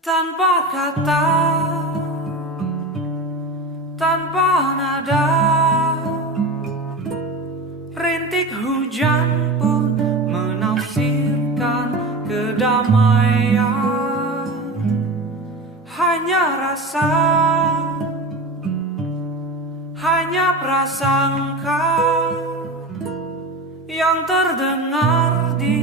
Tanpa kata, tanpa nada, rintik hujan pun menafsirkan kedamaian. Hanya rasa, hanya prasangka yang terdengar di